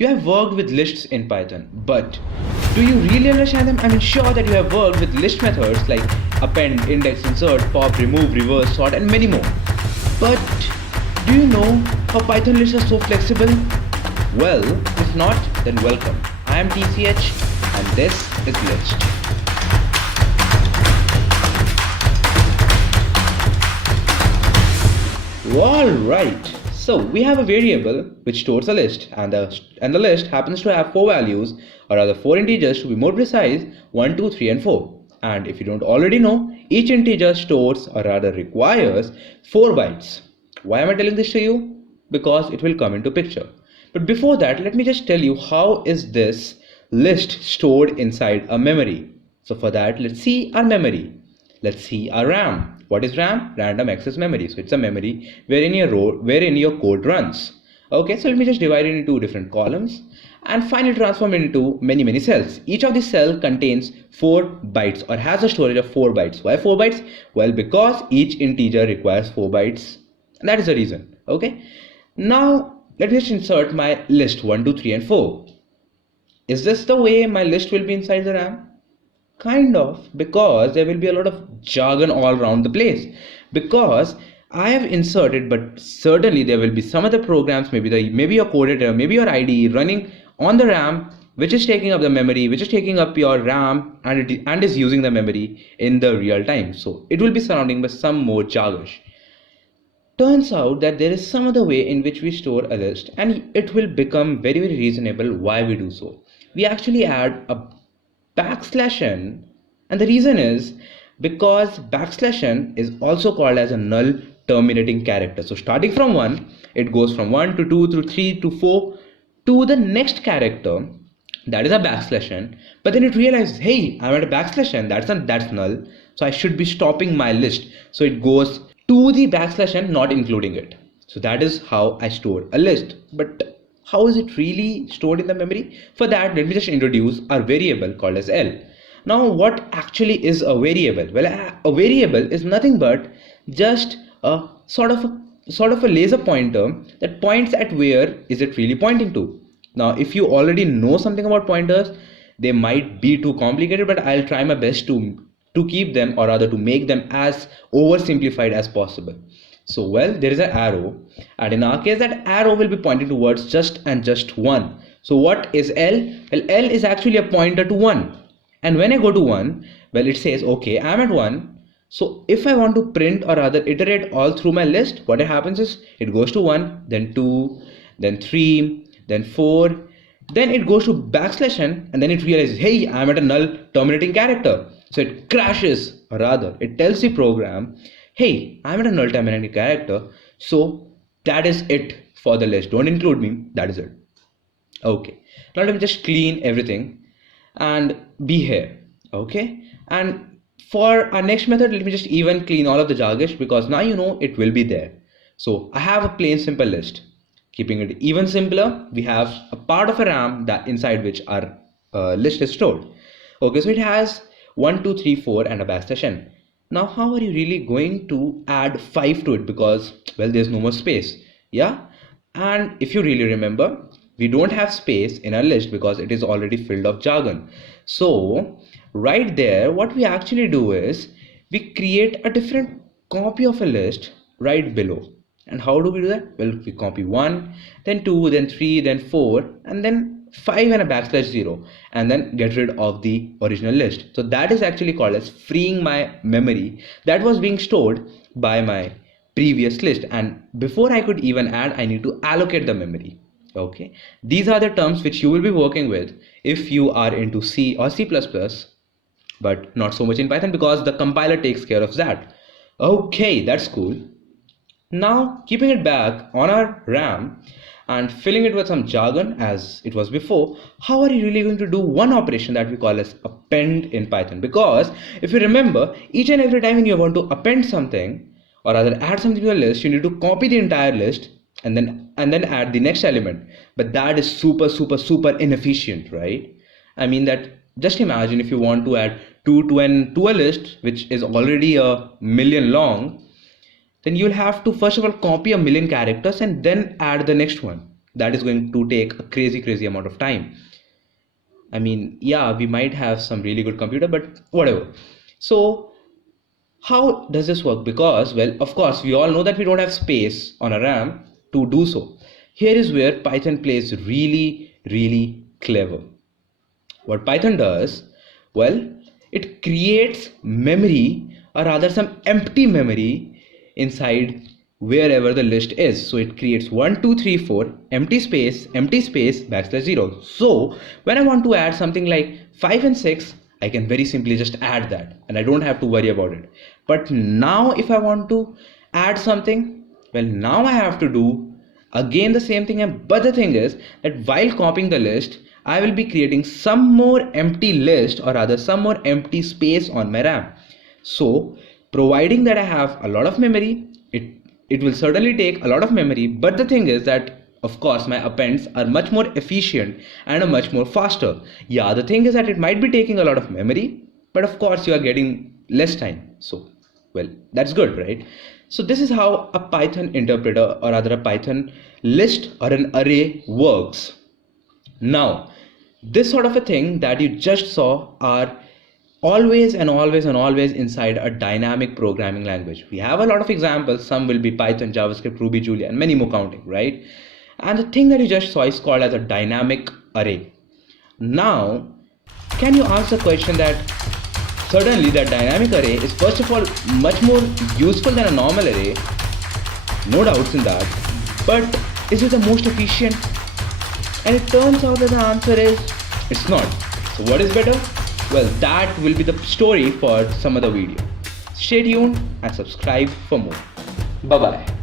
You have worked with lists in Python, but do you really understand them? I mean, sure that you have worked with list methods like append, index, insert, pop, remove, reverse, sort, and many more. But do you know how Python lists are so flexible? Well, if not, then welcome. I am TCH and this is List. Alright, so we have a variable which stores a list, and the list happens to have 4 values, or rather 4 integers to be more precise, 1, 2, 3 and 4. And if you don't already know, each integer stores or rather requires 4 bytes. Why am I telling this to you? Because it will come into picture. But before that, let me just tell you how is this list stored inside a memory. So for that, let's see our memory. Let's see our RAM. What is RAM? Random access memory. So it's a memory wherein your code runs. Okay, so let me just divide it into 2 different columns and finally transform it into many cells. Each of these cells contains 4 bytes or has a storage of 4 bytes. Why 4 bytes? Well, because each integer requires 4 bytes. And that is the reason. Okay. Now let me just insert my list 1, 2, 3 and 4. Is this the way my list will be inside the RAM? Kind of, because there will be a lot of jargon all around the place. Because I have inserted, but certainly there will be some other programs, maybe your code editor, maybe your IDE running on the RAM, which is taking up the memory, which is taking up your RAM, and is using the memory in the real time. So it will be surrounding by some more jargon. Turns out that there is some other way in which we store a list, and it will become very reasonable why we do so. We actually add a \n, and the reason is because \n is also called as a null terminating character. So starting from 1, it goes from 1 to 2 through 3 to 4 to the next character, that is a \n, but then it realizes, hey, I'm at a \n, that's null, so I should be stopping my list. So it goes to the \n, not including it. So that is how I store a list. But how is it really stored in the memory? For that, let me just introduce our variable called as L. Now, what actually is a variable? Well, a variable is nothing but just a sort of a laser pointer that points at where is it really pointing to. Now, if you already know something about pointers, they might be too complicated, but I'll try my best to keep them, or rather to make them as oversimplified as possible. So, well, there is an arrow, and in our case, that arrow will be pointing towards just 1. So what is L? Well, L is actually a pointer to 1. And when I go to 1, well, it says, okay, I'm at 1. So if I want to print or rather iterate all through my list, what happens is it goes to 1, then 2, then 3, then 4, then it goes to \n, and then it realizes, hey, I'm at a null terminating character. So it crashes, or rather, it tells the program, hey, I'm at a null terminating character, so that is it for the list. Don't include me, that is it. Okay, now let me just clean everything and be here. Okay, and for our next method, let me just even clean all of the jargon, because now you know it will be there. So I have a plain simple list. Keeping it even simpler, we have a part of a RAM that inside which our list is stored. Okay, so it has 1, 2, 3, 4 and a \n. Now, how are you really going to add 5 to it? Because, well, there's no more space. Yeah. And if you really remember, we don't have space in our list because it is already filled of jargon. So right there, what we actually do is we create a different copy of a list right below. And how do we do that? Well, we copy 1, then 2, then 3, then 4, and then 5 and a \0, and then get rid of the original list. So that is actually called as freeing my memory that was being stored by my previous list. And before I could even add, I need to allocate the memory. Okay, these are the terms which you will be working with if you are into C or C++, but not so much in Python because the compiler takes care of that. Okay, that's cool. Now, keeping it back on our RAM and filling it with some jargon as it was before, how are you really going to do one operation that we call as append in Python? Because if you remember, each and every time when you want to append something or rather add something to a list, you need to copy the entire list and then add the next element. But that is super inefficient, right? I mean that just imagine if you want to add 2 to a list which is already a million long, then you'll have to first of all copy a million characters and then add the next one. that is going to take a crazy amount of time. I mean, yeah, we might have some really good computer, but whatever. So how does this work? Because, well, of course, we all know that we don't have space on a RAM to do so. Here is where Python plays really clever. What Python does, well, it creates memory, or rather some empty memory inside wherever the list is. So it creates 1 2 3 4 empty space backslash 0. So when I want to add something like 5 and 6, I can very simply just add that and I don't have to worry about it. But now if I want to add something, well, now I have to do again the same thing. But the thing is that while copying the list, I will be creating some more empty list, or rather some more empty space on my RAM. So providing that I have a lot of memory, it will certainly take a lot of memory, but the thing is that of course my appends are much more efficient and are much more faster. Yeah, the thing is that it might be taking a lot of memory, but of course you are getting less time. So well, that's good, right? So this is how a Python interpreter, or rather a Python list or an array works. Now, this sort of a thing that you just saw are always inside a dynamic programming language. We have a lot of examples. Some will be Python, JavaScript, Ruby, Julia, and many more counting, right? And the thing that you just saw is called as a dynamic array. Now, can you answer the question that certainly that dynamic array is first of all much more useful than a normal array, no doubts in that, but is it the most efficient? And it turns out that the answer is it's not. So what is better? Well, that will be the story for some other video. Stay tuned and subscribe for more. Bye bye.